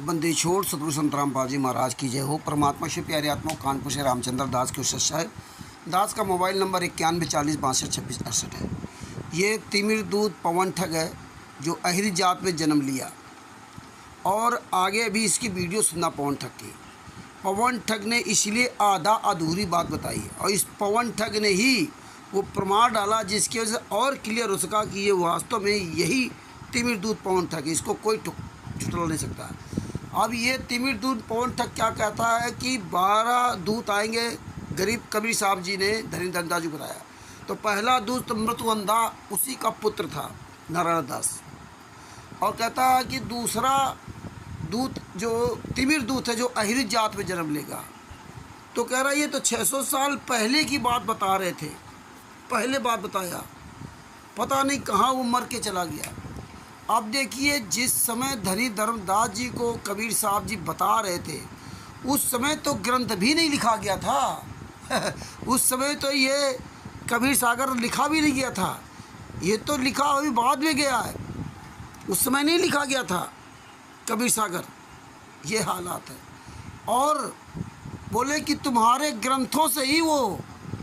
बंदी छोड़ सतगुरु संत रामपाल जी महाराज की जय हो। परमात्मा श्री प्यारे आत्मा कानपुर से रामचंद्र दास के उस है। दास का मोबाइल नंबर 9140622668 है। ये तिमिर दूत पवन ठग है जो अहिर जात में जन्म लिया। और आगे भी इसकी वीडियो सुनना पवन ठग की। पवन ठग ने इसलिए आधा अधूरी बात बताई है और इस पवन ठग ने ही वो प्रमाण डाला जिसकी वजह से और क्लियर हो सका कि ये वास्तव में यही तिमिर दूत पवन ठग है। इसको कोई छुटला नहीं सकता। अब ये तिमिर दूत पवन ठग क्या कहता है कि 12 दूत आएंगे। गरीब कबीर साहब जी ने धनी धनदास जी बताया। तो पहला दूत मृत्युअंधा उसी का पुत्र था नारायण दास। और कहता है कि दूसरा दूत जो तिमिर दूत है जो अहिर जात में जन्म लेगा। तो कह रहा है ये तो 600 साल पहले की बात बता रहे थे, पहले बात बताया, पता नहीं कहाँ वो मर के चला गया। अब देखिए जिस समय धनी धर्मदास जी को कबीर साहब जी बता रहे थे उस समय तो ग्रंथ भी नहीं लिखा गया था उस समय तो ये कबीर सागर लिखा भी नहीं गया था। ये तो लिखा अभी बाद में गया है, उस समय नहीं लिखा गया था कबीर सागर। ये हालात है। और बोले कि तुम्हारे ग्रंथों से ही वो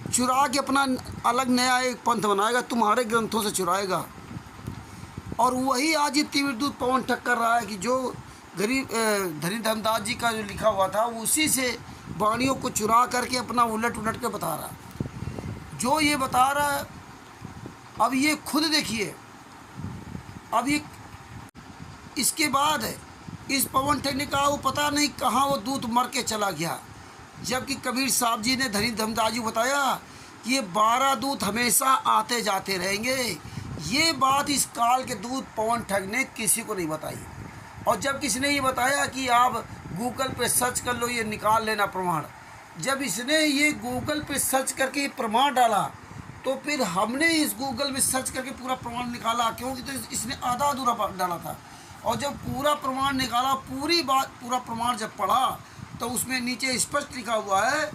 चुरा के अपना अलग नया एक पंथ बनाएगा, तुम्हारे ग्रंथों से चुराएगा। और वही आज ये तिमिर दूत पवन ठग कर रहा है कि जो गरीब धनी धनदास जी का जो लिखा हुआ था वो उसी से वाणियों को चुरा करके अपना उलट उलट के बता रहा है। जो ये बता रहा है अब ये खुद देखिए। अब ये इसके बाद है इस पवन ठग ने कहा वो पता नहीं कहाँ वो दूत मर के चला गया। जबकि कबीर साहब जी ने धनी धनदास जी बताया कि ये 12 दूत हमेशा आते जाते रहेंगे। ये बात इस काल के दूत पवन ठग ने किसी को नहीं बताई। और जब किसी ने ये बताया कि आप गूगल पे सर्च कर लो, ये निकाल लेना प्रमाण। जब इसने ये गूगल पे सर्च करके ये प्रमाण डाला तो फिर हमने इस गूगल में सर्च करके पूरा प्रमाण निकाला, क्योंकि तो इसने आधा अधूरा डाला था। और जब पूरा प्रमाण निकाला, पूरी बात पूरा प्रमाण जब पढ़ा तो उसमें नीचे स्पष्ट लिखा हुआ है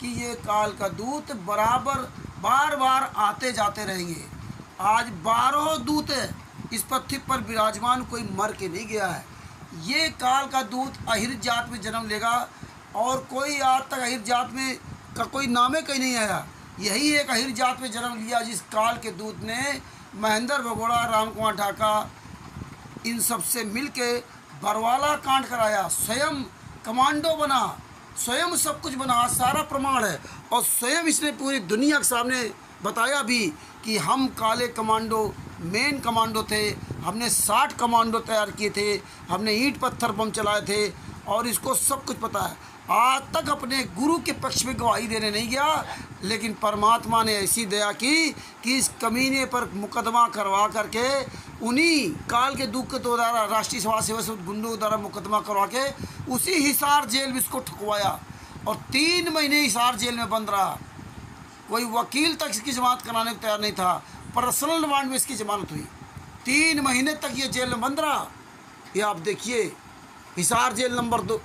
कि ये काल का दूत बराबर बार बार आते जाते रहेंगे। आज 12 दूत है इस पृथ्वी पर विराजमान, कोई मर के नहीं गया है। ये काल का दूत अहिर जात में जन्म लेगा और कोई आज तक अहिर जात में का कोई नामे कहीं नहीं आया। यही एक अहिर जात में जन्म लिया जिस काल के दूत ने महेंद्र भगोड़ा, राम कुमार ढाका, इन सब से मिल के बरवाला कांड कराया। स्वयं कमांडो बना, स्वयं सब कुछ बना, सारा प्रमाण है। और स्वयं इसने पूरी दुनिया के सामने बताया भी कि हम काले कमांडो मेन कमांडो थे, हमने 60 कमांडो तैयार किए थे, हमने ईंट पत्थर बम चलाए थे और इसको सब कुछ पता है। आज तक अपने गुरु के पक्ष में गवाही देने नहीं गया, लेकिन परमात्मा ने ऐसी दया की कि इस कमीने पर मुकदमा करवा करके उन्हीं काल के दूत के द्वारा राष्ट्रीय समाज सेवा से गुंडों द्वारा मुकदमा करवा के उसी हिसार जेल में इसको ठुकवाया और 3 महीने हिसार जेल में बंद रहा। कोई वकील तक इसकी जमानत कराने को तैयार नहीं था। पर्सनल रिमांड में इसकी जमानत हुई। 3 महीने तक ये जेल में बंद रहा। ये आप देखिए Hisar jail number 2,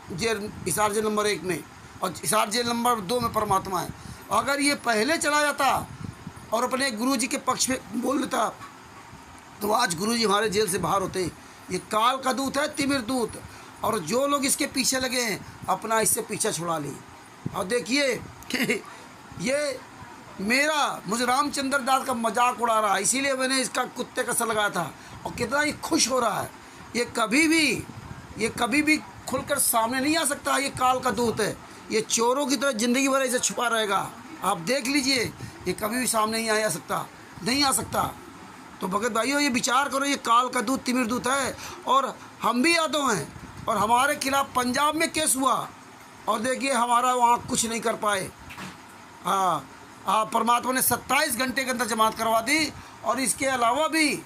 Hisar jail number 1 में और हिसार जेल नंबर 2 में परमात्मा है। अगर ये पहले चला जाता और अपने गुरुजी के पक्ष में बोल देता तो आज गुरुजी हमारे जेल से बाहर होते। ये काल का दूत है, तिमिर दूत। और जो लोग इसके पीछे लगे हैं अपना इससे पीछा छुड़ा ली। और देखिए ये मुझे रामचंद्र दास का मजाक उड़ा रहा है, इसीलिए मैंने इसका कुत्ते का सर लगाया था। और कितना ये खुश हो रहा है। ये कभी भी खुलकर सामने नहीं आ सकता। ये काल का दूत है, ये चोरों की तरह ज़िंदगी भर इसे छुपा रहेगा। आप देख लीजिए, ये कभी भी सामने नहीं आ सकता। तो भगत भाइयों ये विचार करो, ये काल का दूत तिमिर दूत है। और हम भी यादव हैं और हमारे खिलाफ पंजाब में केस हुआ और देखिए हमारा वहाँ कुछ नहीं कर पाए। परमात्मा ने 27 घंटे के अंदर जमानत करवा दी। और इसके अलावा भी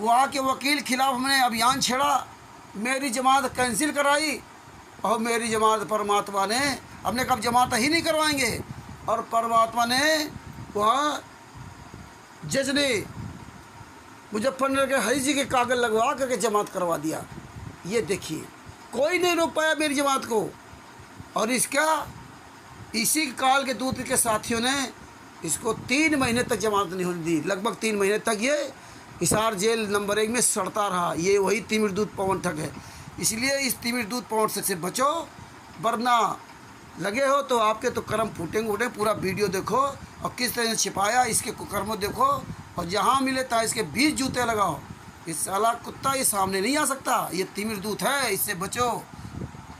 वहाँ के वकील खिलाफ हमने अभियान छेड़ा, मेरी जमानत कैंसिल कराई और मेरी जमानत परमात्मा ने, हमने कब जमानत ही नहीं करवाएंगे। और परमात्मा ने वहाँ जज ने मुजफ्फरनगर के हरी जी के कागज लगवा करके जमानत करवा दिया। ये देखिए कोई नहीं रोक पाया मेरी जमानत को। और इसी काल के दूत के साथियों ने इसको 3 महीने तक जमानत नहीं होने दी। लगभग 3 महीने तक ये हिसार जेल नंबर 1 में सड़ता रहा। ये वही तिमिर दूत पवन ठग है। इसलिए इस तिमिर दूध पवन से बचो, वरना लगे हो तो आपके तो कर्म फूटेंगे। पूरा वीडियो देखो और किस तरह से छिपाया इसके कुकर्मों देखो, और जहाँ मिले ता इसके 20 जूते लगाओ। इस साला कुत्ता ये सामने नहीं आ सकता, ये तिमिर दूत है, इससे बचो।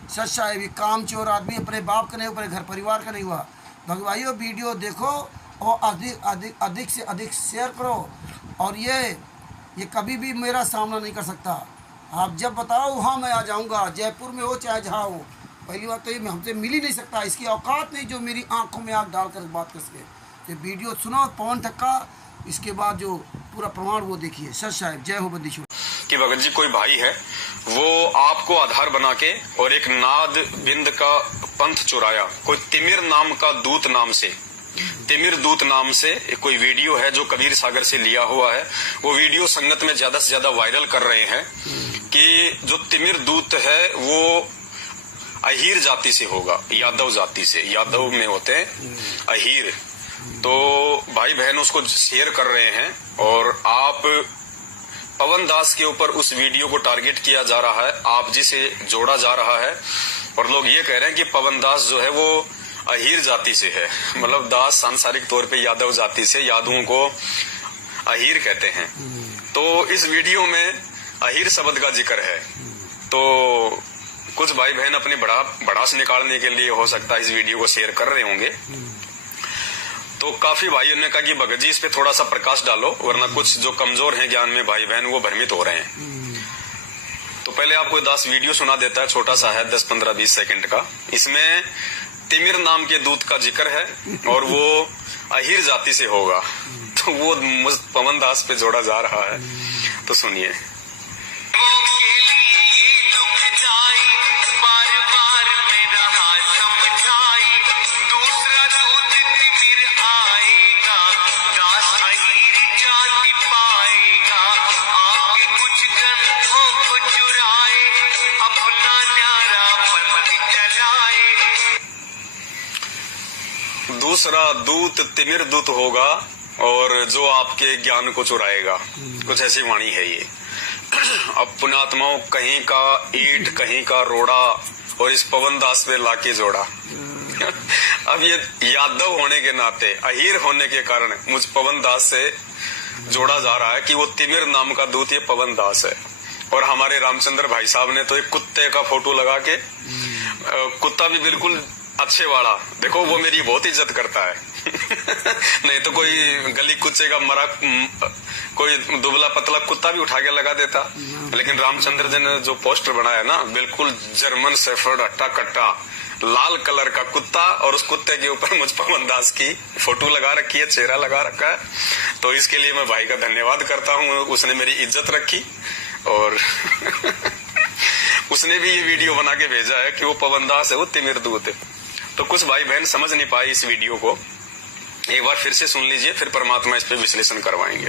सच साहेब, ये काम चोर आदमी अपने बाप का नहीं, अपने घर परिवार का नहीं हुआ। भगवाइयों वीडियो देखो और अधिक से अधिक शेयर करो, और ये कभी भी मेरा सामना नहीं कर सकता। आप जब बताओ वहाँ मैं आ जाऊँगा, जयपुर में हो चाहे जहाँ हो। पहली बात तो ये हमसे मिल ही नहीं सकता, इसकी औकात नहीं जो मेरी आंखों में आँख डाल कर बात कर सके। ये वीडियो सुनो पवन ठक्का, इसके बाद जो पूरा प्रमाण वो देखिए। सच साहब, जय हो बंदी छोड़। कि भगत जी कोई भाई है, वो आपको आधार बना के और एक नाद बिंद का पंथ चुराया, कोई तिमिर नाम का दूत नाम से, तिमिर दूत नाम से कोई वीडियो है जो कबीर सागर से लिया हुआ है। वो वीडियो संगत में ज्यादा से ज्यादा वायरल कर रहे हैं कि जो तिमिर दूत है वो अहीर जाति से होगा, यादव जाति से, यादव में होते हैं अहीर। तो भाई बहन उसको शेयर कर रहे हैं, और आप पवन दास के ऊपर उस वीडियो को टारगेट किया जा रहा है, आप जी से जोड़ा जा रहा है, और लोग ये कह रहे हैं कि पवन दास जो है वो अहीर जाति से है। मतलब दास सांसारिक तौर पे यादव जाति से, यादवों को अहीर कहते हैं। तो इस वीडियो में अहीर शब्द का जिक्र है। तो कुछ भाई बहन अपनी भड़ास निकालने के लिए हो सकता है इस वीडियो को शेयर कर रहे होंगे। तो काफी भाइयों ने कहा कि भगत जी इस पे थोड़ा सा प्रकाश डालो, वरना कुछ जो कमजोर हैं ज्ञान में भाई बहन वो भ्रमित हो रहे हैं। तो पहले आपको दास वीडियो सुना देता है, छोटा सा है, 10, 15, 20 सेकंड का। इसमें तिमिर नाम के दूत का जिक्र है और वो अहीर जाति से होगा, तो वो पवन दास पे जोड़ा जा रहा है। तो सुनिए। दूसरा दूत तिमिर दूत होगा और जो आपके ज्ञान को चुराएगा, कुछ ऐसी वाणी है ये। अब पुण्यात्माओं, कहीं का ईंट कहीं का रोड़ा, और इस पवन दास पे लाके जोड़ा। अब ये यादव होने के नाते, अहीर होने के कारण मुझ पवन दास से जोड़ा जा रहा है कि वो तिमिर नाम का दूत ये पवन दास है। और हमारे रामचंद्र भाई साहब ने तो एक कुत्ते का फोटो लगा के, कुत्ता भी बिल्कुल अच्छे वाला, देखो वो मेरी बहुत इज्जत करता है। नहीं तो कोई गली कुत्ते का मरा, कोई दुबला पतला कुत्ता भी उठा के लगा देता। लेकिन रामचंद्र जी ने जो पोस्टर बनाया ना, बिल्कुल जर्मन शेफर्ड हट्टा कट्टा लाल कलर का कुत्ता, और उस कुत्ते के ऊपर मुझ पवन दास की फोटो लगा रखी है, चेहरा लगा रखा है। तो इसके लिए मैं भाई का धन्यवाद करता हूँ, उसने मेरी इज्जत रखी। और उसने भी ये वीडियो बना के भेजा है कि वो पवन दास है, वो तिमिर दूत है। तो कुछ भाई बहन समझ नहीं पाए इस वीडियो को, एक बार फिर से सुन लीजिए, फिर परमात्मा इस पे विश्लेषण करवाएंगे।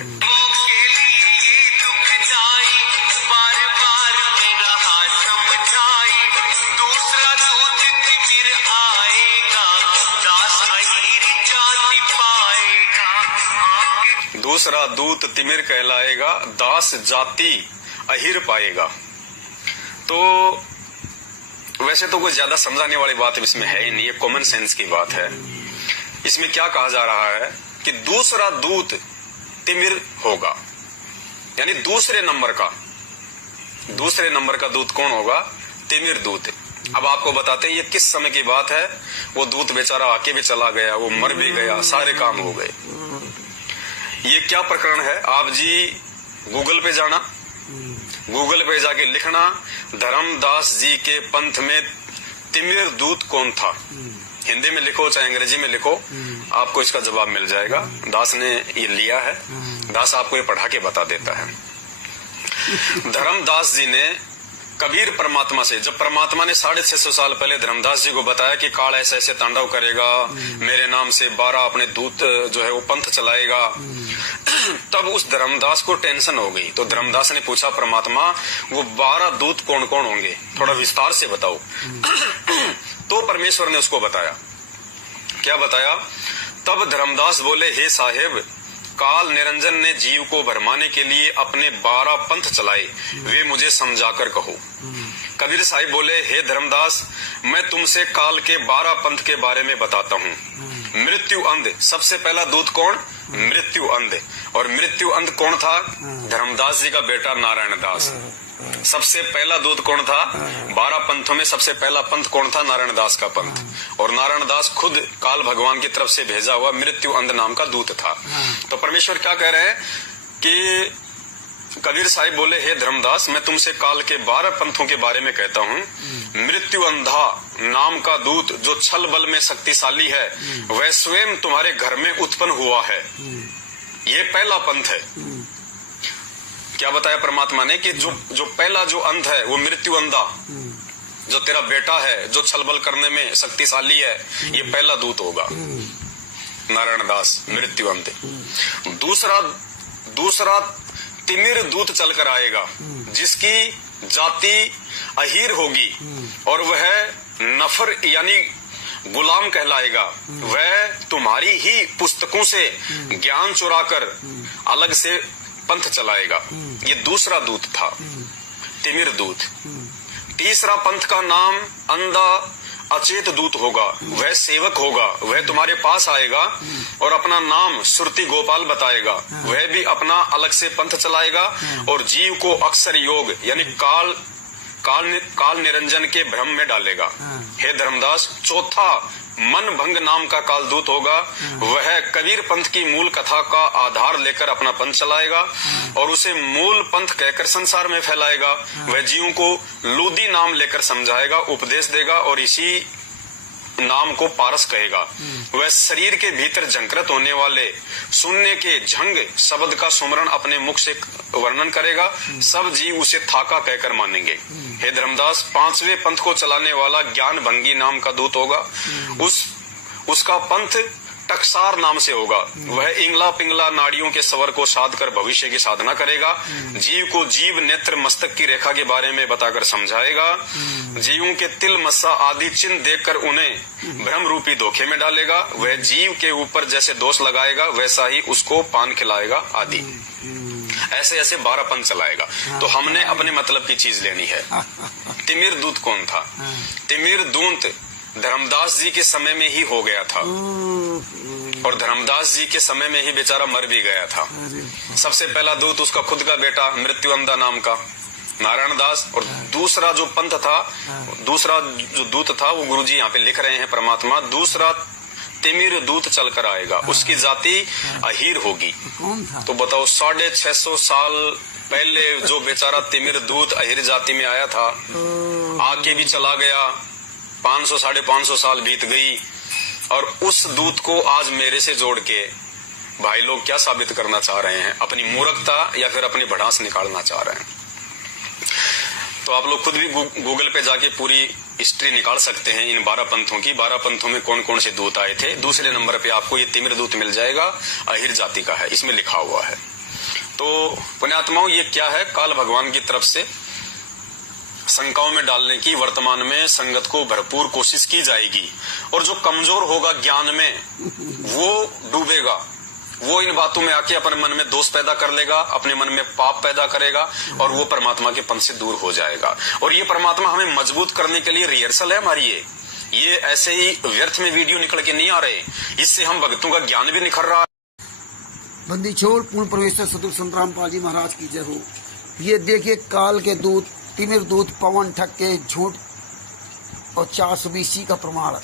दूसरा दूत तिमिर कहलाएगा, दास जाति अहीर पाएगा। तो वैसे तो कोई ज्यादा समझाने वाली बात इसमें है ही नहीं, ये कॉमन सेंस की बात है। इसमें क्या कहा जा रहा है कि दूसरा दूत तिमिर होगा, यानी दूसरे नंबर का दूत कौन होगा? तिमिर दूत। अब आपको बताते हैं ये किस समय की बात है। वो दूत बेचारा आके भी चला गया, वो मर भी गया, सारे काम हो गए। ये क्या प्रकरण है? आप जी गूगल पे जाना, गूगल पे जाके लिखना धर्मदास जी के पंथ में तिमिर दूत कौन था। हिंदी में लिखो चाहे अंग्रेजी में लिखो, आपको इसका जवाब मिल जाएगा। दास ने ये लिया है, दास आपको ये पढ़ा के बता देता है। धर्मदास जी ने कबीर परमात्मा से, जब परमात्मा ने 650 साल पहले धर्मदास जी को बताया कि काल ऐसे ऐसे तांडव करेगा, मेरे नाम से 12 अपने दूत जो है वो पंथ चलाएगा, तब उस धर्मदास को टेंशन हो गई। तो धर्मदास ने पूछा परमात्मा, वो 12 दूत कौन कौन होंगे, थोड़ा विस्तार से बताओ। तो परमेश्वर ने उसको बताया। क्या बताया? तब धर्मदास बोले, हे साहेब, काल निरंजन ने जीव को भरमाने के लिए अपने 12 पंथ चलाए, वे मुझे समझाकर कहो। कबीर साहिब बोले, हे धर्मदास, मैं तुमसे काल के 12 पंथ के बारे में बताता हूँ। मृत्यु अंध, सबसे पहला दूत कौन? मृत्यु अंध। और मृत्यु अंध कौन था? धर्मदास जी का बेटा नारायण दास। सबसे पहला दूत कौन था? 12 पंथों में सबसे पहला पंथ कौन था? नारायण दास का पंथ। और नारायण दास खुद काल भगवान की तरफ से भेजा हुआ मृत्यु अंध नाम का दूत था। तो परमेश्वर क्या कह रहे हैं कि कबीर साहिब बोले, हे धर्मदास, मैं तुमसे काल के 12 पंथों के बारे में कहता हूँ। मृत्यु अंधा नाम का दूत जो छल बल में शक्तिशाली है, वह स्वयं तुम्हारे घर में उत्पन्न हुआ है। ये पहला पंथ है। क्या बताया परमात्मा ने कि जो पहला जो अंध है वो मृत्यु अंधा, जो तेरा बेटा है, जो छल बल करने में शक्तिशाली है, ये पहला दूत होगा, नारायण दास मृत्यु अंध। दूसरा तिमिर दूत चलकर आएगा, जिसकी जाति अहीर होगी और वह नफर यानी गुलाम कहलाएगा। वह तुम्हारी ही पुस्तकों से ज्ञान चुराकर अलग से पंथ चलाएगा। ये दूसरा दूत था, तिमिर दूत। तीसरा पंथ का नाम अंधा अचेत दूत होगा। वह सेवक होगा, वह तुम्हारे पास आएगा और अपना नाम सुरति गोपाल बताएगा। वह भी अपना अलग से पंथ चलाएगा और जीव को अक्षर योग यानी काल निरंजन के भ्रम में डालेगा। हे धर्मदास, चौथा मन भंग नाम का कालदूत होगा। वह कबीर पंथ की मूल कथा का आधार लेकर अपना पंथ चलाएगा और उसे मूल पंथ कहकर संसार में फैलाएगा। वह जीवों को लूदी नाम लेकर समझाएगा, उपदेश देगा और इसी नाम को पारस कहेगा। वह शरीर के भीतर झंकृत होने वाले सुनने के झंग शब्द का सुमरण अपने मुख से वर्णन करेगा। सब जीव उसे थाका कहकर मानेंगे। हे धर्मदास, 5वें पंथ को चलाने वाला ज्ञान भंगी नाम का दूत होगा। उसका पंथ टकसार नाम से होगा। वह इंगला पिंगला नाड़ियों के स्वर को साध कर भविष्य की साधना करेगा। जीव को जीव नेत्र मस्तक की रेखा के बारे में बताकर समझाएगा। जीवों के तिल मस्सा आदि चिन्ह देखकर उन्हें भ्रम रूपी धोखे में डालेगा। वह जीव के ऊपर जैसे दोष लगाएगा वैसा ही उसको पान खिलाएगा आदि। ऐसे ऐसे 12 पंथ चलाएगा। तो हमने अपने मतलब की चीज लेनी है। तिमिर दूत कौन था? तिमिर दूत धर्मदास जी के समय में ही हो गया था और धर्मदास जी के समय में ही बेचारा मर भी गया था। सबसे पहला दूत उसका खुद का बेटा मृत्यु अंधा नाम का नारायण दास। और दूसरा जो पंथ था, दूसरा जो दूत था, वो गुरुजी यहाँ पे लिख रहे हैं परमात्मा, दूसरा तिमिर दूत चलकर आएगा। उसकी जाति अहीर होगी। तो बताओ, 650 साल पहले जो बेचारा तिमिर दूत अहीर जाति में आया था, आके भी चला गया। 500 साढ़े 500 साल बीत गई और उस दूत को आज मेरे से जोड़ के भाई लोग क्या साबित करना चाह रहे हैं? अपनी मूर्खता या फिर अपनी भड़ास निकालना चाह रहे हैं। तो आप लोग खुद भी गूगल पे जाके पूरी हिस्ट्री निकाल सकते हैं इन 12 पंथों की। 12 पंथों में कौन कौन से दूत आए थे। दूसरे नंबर पे आपको ये तिमिर दूत मिल जाएगा, अहीर जाति का है, इसमें लिखा हुआ है। तो पुण्यात्माओं, ये क्या है? काल भगवान की तरफ से शंकाओं में डालने की वर्तमान में संगत को भरपूर कोशिश की जाएगी। और जो कमजोर होगा ज्ञान में, वो डूबेगा। वो इन बातों में आके अपने मन में दोष पैदा कर लेगा, अपने मन में पाप पैदा करेगा और वो परमात्मा के पंथ से दूर हो जाएगा। और ये परमात्मा हमें मजबूत करने के लिए रिहर्सल है हमारी। ये ऐसे ही व्यर्थ में वीडियो निकल के नहीं आ रहे। इससे हम भक्तों का ज्ञान भी निखर रहा है। बंदी छोड़ पूर्ण प्रवेश सतगुरु संत रामपाल जी महाराज की जय हो। ये देखिए काल के दूत, तिमिर दूत, पवन ठक्के, झूठ और 420 का प्रमाण।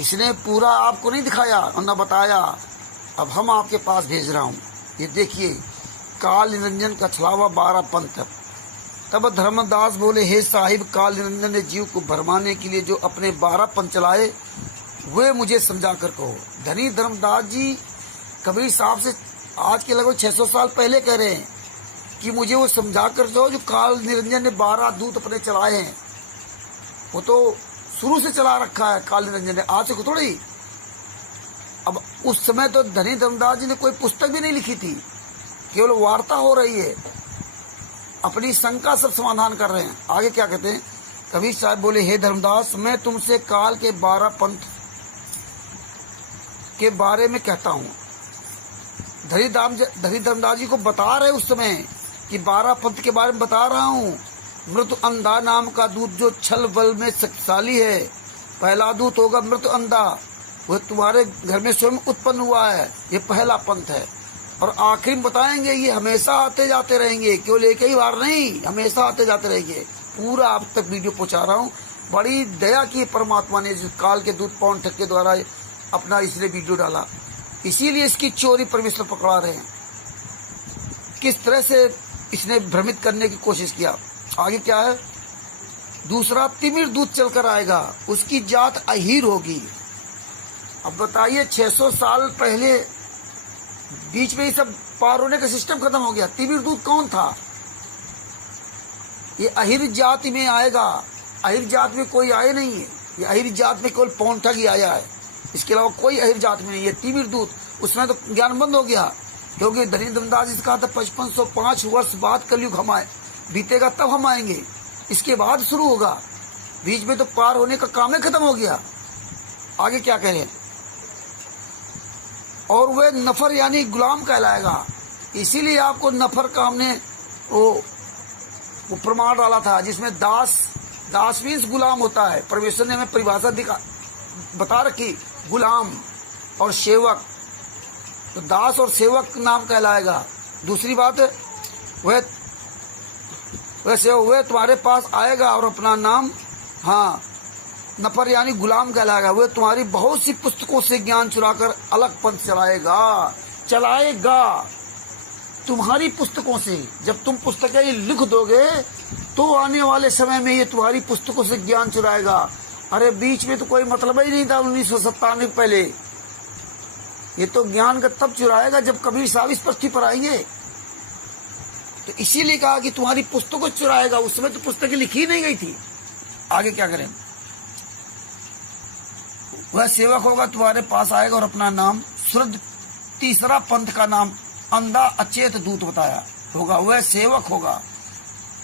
इसने पूरा आपको नहीं दिखाया और न बताया, अब हम आपके पास भेज रहा हूँ। ये देखिए, काल निरंजन का छलावा 12 पंथ। तब धर्मदास बोले, हे साहिब, काल निरंजन ने जीव को भरमाने के लिए जो अपने 12 पंथ चलाए, वे मुझे समझा कर कहो। धनी धर्मदास जी कबीर साहब से आज के लगभग 600 साल पहले कह रहे हैं कि मुझे वो समझा कर दो जो काल निरंजन ने 12 दूत अपने चलाए हैं। वो तो शुरू से चला रखा है काल निरंजन ने, आज से थोड़ी। अब उस समय तो धनी धर्मदास जी ने कोई पुस्तक भी नहीं लिखी थी, केवल वार्ता हो रही है, अपनी शंका सब समाधान कर रहे हैं। आगे क्या कहते हैं? कबीर साहब बोले, हे धर्मदास, मैं तुमसे काल के 12 पंथ के बारे में कहता हूँ। धनी धर्मदास जी को बता रहे उस समय कि 12 पंथ के बारे में बता रहा हूँ। मृत अंधा नाम का दूत जो छल बल में शक्तिशाली है, पहला दूत होगा मृत अंधा, वह तुम्हारे घर में स्वयं उत्पन्न हुआ है, ये पहला पंथ है। और आखिर में बताएंगे ये हमेशा आते जाते रहेंगे, केवल एक ही बार नहीं, हमेशा आते जाते रहेंगे। पूरा आप तक वीडियो पहुंचा रहा हूँ। बड़ी दया की परमात्मा ने, जिस काल के दूत पवन ठग के द्वारा अपना इसलिए वीडियो डाला, इसीलिए इसकी चोरी परमेश्वर पकड़ा रहे हैं। किस तरह से इसने भ्रमित करने की कोशिश किया। आगे क्या है, दूसरा तिमिर दूत चलकर आएगा, उसकी जात अहीर होगी। अब बताइए 600 साल पहले बीच में ये सब पार होने का सिस्टम खत्म हो गया। तिमिर दूत कौन था? ये अहीर जाति में आएगा। अहीर जात में कोई आए नहीं है, ये अहीर जात में केवल पवन ठग ही आया है, इसके अलावा कोई अहीर जात में नहीं है। तिमिर दूत, उसमें तो ज्ञान बंद हो गया, क्योंकि धनी धर्मदास जी कहा था 5505 वर्ष बाद कलयुग हम आए, बीतेगा तब हम आएंगे, इसके बाद शुरू होगा। बीच में तो पार होने का काम ही खत्म हो गया। आगे क्या कह रहे हैं, और वह नफर यानी गुलाम कहलाएगा। इसीलिए आपको नफर का हमने वो प्रमाण डाला था, जिसमें दास मीन्स गुलाम होता है। परमेश्वर ने हमें परिभाषा बता रखी, गुलाम और सेवक, तो दास और सेवक नाम कहलाएगा। दूसरी बात, वह तुम्हारे पास आएगा और अपना नाम, हाँ, नफर यानी गुलाम कहलाएगा। वह तुम्हारी बहुत सी पुस्तकों से ज्ञान चुराकर अलग पंथ चलाएगा तुम्हारी पुस्तकों से। जब तुम पुस्तकें लिख दोगे तो आने वाले समय में ये तुम्हारी पुस्तकों से ज्ञान चुराएगा। अरे बीच में तो कोई मतलब ही नहीं था 1997 पहले। ये तो ज्ञान का तब चुराएगा जब कबीर साहब इस पृथ्वी पर आएंगे। तो इसीलिए कहा कि तुम्हारी पुस्तकों से चुराएगा। उस समय तो पुस्तकें लिखी नहीं गई थी। आगे क्या करें, वह सेवक होगा, तुम्हारे पास आएगा और अपना नाम श्रुद्ध, तीसरा पंथ का नाम अंधा अचेत दूत बताया होगा। वह सेवक होगा,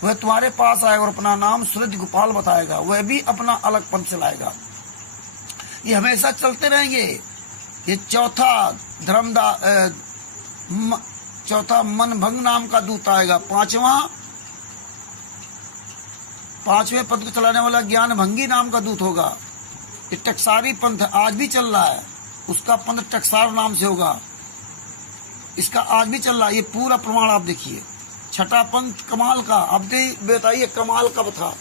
वह तुम्हारे पास आएगा और अपना नाम सूरज गोपाल बताएगा। वह भी अपना अलग पंथ चलाएगा। ये हमेशा चलते रहेंगे। ये चौथा मनभंग नाम का दूत आएगा। पांचवें पंथ को चलाने वाला ज्ञान भंगी नाम का दूत होगा। ये टकसारी पंथ आज भी चल रहा है, उसका पंथ टकसार नाम से होगा, इसका आज भी चल रहा है। ये पूरा प्रमाण आप देखिए। छठा पंथ कमाल का, अब बताइए कमाल कब था?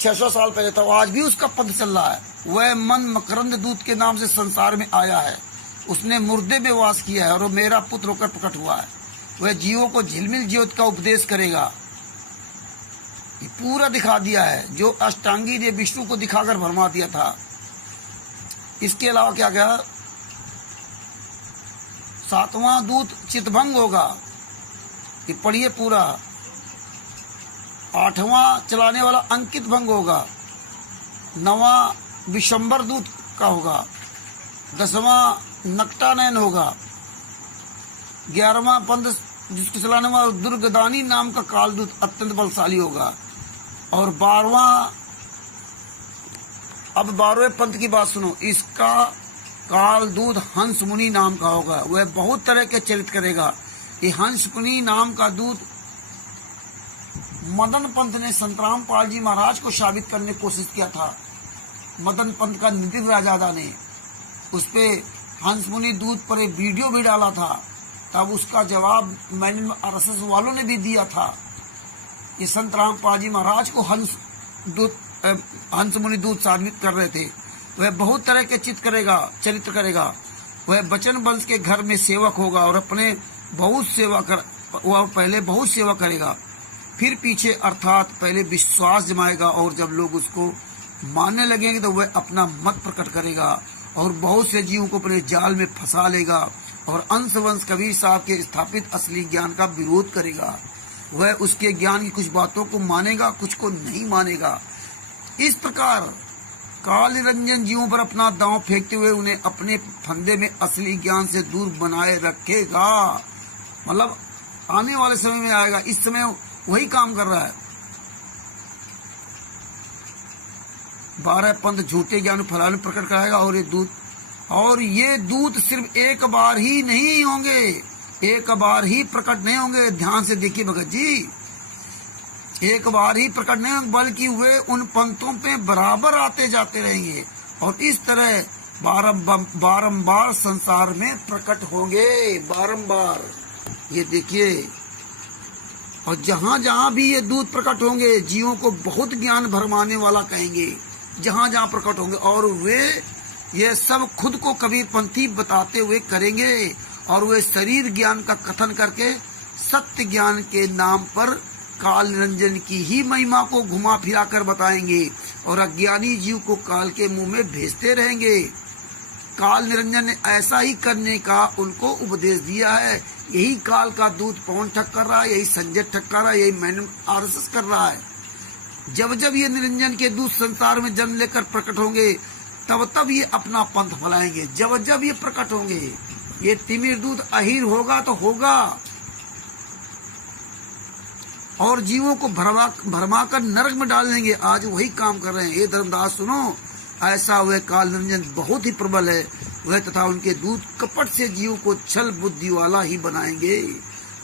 600 साल पहले था, आज भी उसका पंथ चल रहा है। वह मन मकरंद दूत के नाम से संसार में आया है। उसने मुर्दे में वास किया है और वो मेरा पुत्र होकर प्रकट हुआ है। वह जीवों को झिलमिल ज्योत का उपदेश करेगा। ये पूरा दिखा दिया है, जो अष्टांगी ने विष्णु को दिखाकर भरमा दिया था। इसके अलावा क्या क्या, सातवां दूत चितभंग होगा। ये पढ़िए पूरा। आठवां चलाने वाला अंकित भंग होगा। 9वां विशंबर दूत का होगा। 10वां नकटानयन होगा। 11वां पंथ जिसको चलाने वाला दुर्गदानी नाम का कालदूत अत्यंत बलशाली होगा। और 12वें पंथ की बात सुनो। इसका कालदूत हंस मुनि नाम का होगा। वह बहुत तरह के चरित्र करेगा। ये हंस मुनि नाम का दूत मदन पंथ ने संतराम पाल जी महाराज को साबित करने की कोशिश किया था। मदन पंथ का नितिन राजादा ने उस पे हंस मुनि दूत पर एक वीडियो भी डाला था। तब उसका जवाब मैंने आरएसएस वालों ने भी दिया था। ये संतराम पाल जी महाराज को हंस मुनि दूत साबित कर रहे थे। वह बहुत तरह के चरित्र करेगा। वह बचन वंश के घर में सेवक होगा और अपने वह पहले बहुत सेवा करेगा, फिर पीछे अर्थात पहले विश्वास जमाएगा और जब लोग उसको मानने लगेंगे तो वह अपना मत प्रकट करेगा और बहुत से जीवों को अपने जाल में फंसा लेगा और अंश वंश कबीर साहब के स्थापित असली ज्ञान का विरोध करेगा। वह उसके ज्ञान की कुछ बातों को मानेगा, कुछ को नहीं मानेगा। इस प्रकार काल निरंजन जीवों पर अपना दांव फेंकते हुए उन्हें अपने फंदे में असली ज्ञान से दूर बनाए रखेगा। मतलब आने वाले समय में आएगा, इस समय वही काम कर रहा है। 12 पंथ झूठे ज्ञान फैलाने प्रकट कराएगा और ये दूत सिर्फ एक बार ही नहीं होंगे, एक बार ही प्रकट नहीं होंगे। ध्यान से देखिए भगत जी, एक बार ही प्रकट नहीं होंगे, बल्कि वे उन पंथों पे बराबर आते जाते रहेंगे और इस तरह बारंबार संसार में प्रकट होंगे, बारंबार। ये देखिए, और जहां जहां भी ये दूत प्रकट होंगे, जीवों को बहुत ज्ञान भरमाने वाला कहेंगे, जहां जहां प्रकट होंगे। और वे ये सब खुद को कबीरपंथी बताते हुए करेंगे और वे शरीर ज्ञान का कथन करके सत्य ज्ञान के नाम पर काल निरंजन की ही महिमा को घुमा फिरा कर बताएंगे और अज्ञानी जीव को काल के मुंह में भेजते रहेंगे। काल निरंजन ने ऐसा ही करने का उनको उपदेश दिया है। यही काल का दूत पवन ठग कर रहा है, यही संजय ठग कर रहा है, यही मैन आरएसएस कर रहा है। जब जब ये निरंजन के दूत संसार में जन्म लेकर प्रकट होंगे, तब तब ये अपना पंथ फैलाएंगे। जब जब ये प्रकट होंगे, ये तिमिर दूत अहीर होगा तो होगा और जीवों को भरमा कर नरक में डाल देंगे। आज वही काम कर रहे हैं। ये धर्मदास सुनो, ऐसा वह काल निरंजन बहुत ही प्रबल है वह, तथा उनके दूत कपट से जीवों को छल बुद्धि वाला ही बनाएंगे।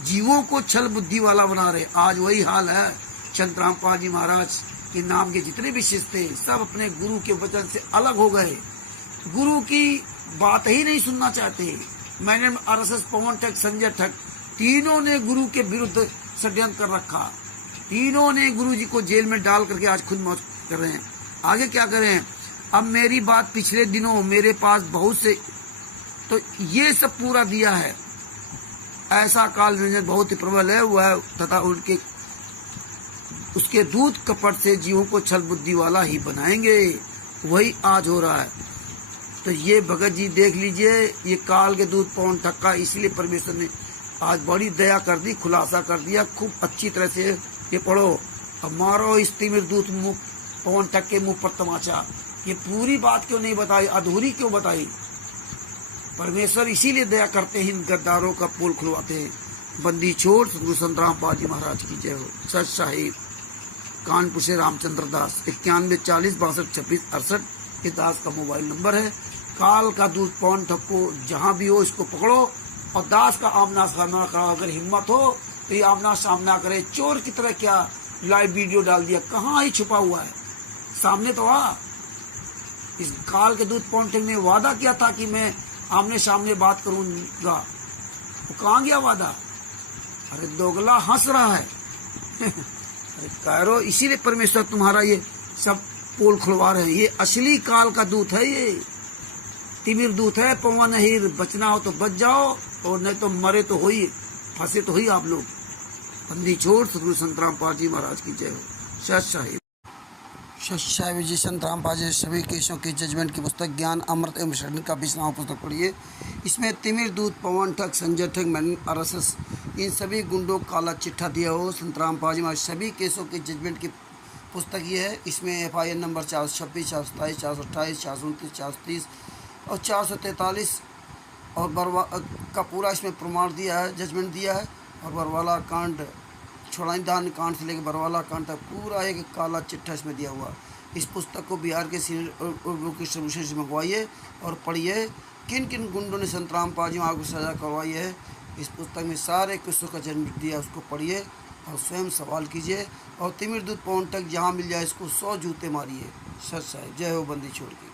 जीवों को छल बुद्धि वाला बना रहे। आज वही हाल है। चंद्राम पाल जी महाराज के नाम के जितने भी शिष्य थे, सब अपने गुरु के वचन से अलग हो गए, गुरु की बात ही नहीं सुनना चाहते। मैंने आरएसएस, पवन ठग, संजय ठग, तीनों ने गुरु के विरुद्ध षड्यंत्र कर रखा। तीनों ने गुरु जी को जेल में डाल करके आज खुद मौत कर रहे हैं। आगे क्या करें? अब मेरी बात पिछले दिनों मेरे पास बहुत से, तो ये सब पूरा दिया है। ऐसा काल निरंजन बहुत ही प्रबल है वह, तथा उसके दूत कपट से जीवों को छल बुद्धि वाला ही बनाएंगे। वही आज हो रहा है। तो ये भगत जी देख लीजिए, ये काल के दूत पवन ठग का, इसलिए परमेश्वर ने आज बड़ी दया कर दी, खुलासा कर दिया। खूब अच्छी तरह से ये पढ़ो। अब मारो इस तिमिर दूत मुंह पवन ठग के मुंह पर तमाचा। ये पूरी बात क्यों नहीं बताई, अधूरी क्यों बताई? परमेश्वर इसीलिए दया करते हैं, इन गद्दारों का पोल खुलवाते हैं। बंदी छोड़ सतगुरु संतराम पाल जी महाराज की जय हो। सच साहिब, कानपुर से रामचंद्र दास, 91 40 62 26 68 ये दास का मोबाइल नंबर है। काल का दूत पवन ठग को जहाँ भी हो इसको पकड़ो और दास का आमना सामना करो। अगर हिम्मत हो तो ये आमना सामना करे। चोर की तरह क्या लाइव वीडियो डाल दिया, कहाँ ही छुपा हुआ है, सामने तो आ। इस काल के दूत पवन ठग ने वादा किया था कि मैं आमने सामने बात करूंगा, तो कहाँ गया वादा? अरे दोगला हंस रहा है। अरे करो, इसीलिए परमेश्वर तुम्हारा ये सब पोल खुलवा रहे हैं। ये असली काल का दूत है, ये तिमिर दूत है, पवन अहीर। बचना हो तो बच जाओ और नहीं तो मरे तो हो ही, फंसे तो ही आप लोग। बंदी छोड़ सतगुरु संतराम पाल जी महाराज की जय हो। सच साहिब, सच्चाई विजय संतराम पाल जी सभी केसों की जजमेंट की पुस्तक ज्ञान अमृत एवं शरण का 20वां पुस्तक पढ़िए। इसमें तिमिर दूत, पवन ठग, संजय ठग, मैन आरएसएस, इन सभी गुंडों को काला चिट्ठा दिया हो। संतराम पाल जी महाराज सभी केसों की जजमेंट की पुस्तक ये है। इसमें FIR नंबर 426, 427, 428, 429, 430 और 443 और बरवा का पूरा इसमें प्रमाण दिया है, जजमेंट दिया है। और बरवाला कांड, छोड़ाईदान कांड से लेकर बरवाला कांड तक पूरा एक काला चिट्ठा इसमें दिया हुआ। इस पुस्तक को बिहार के सीनियर बुक डिस्ट्रीब्यूशन से मंगवाइए और पढ़िए। किन किन गुंडों ने संतराम पाल जी महाराज को सजा करवाई है, इस पुस्तक में सारे किस्सों का जन्म दिया। उसको पढ़िए और स्वयं सवाल कीजिए। और तिमिर दूत पवन ठग जहाँ मिल जाए इसको 100 जूते मारिए। सच है। जय हो बंदी छोड़ के।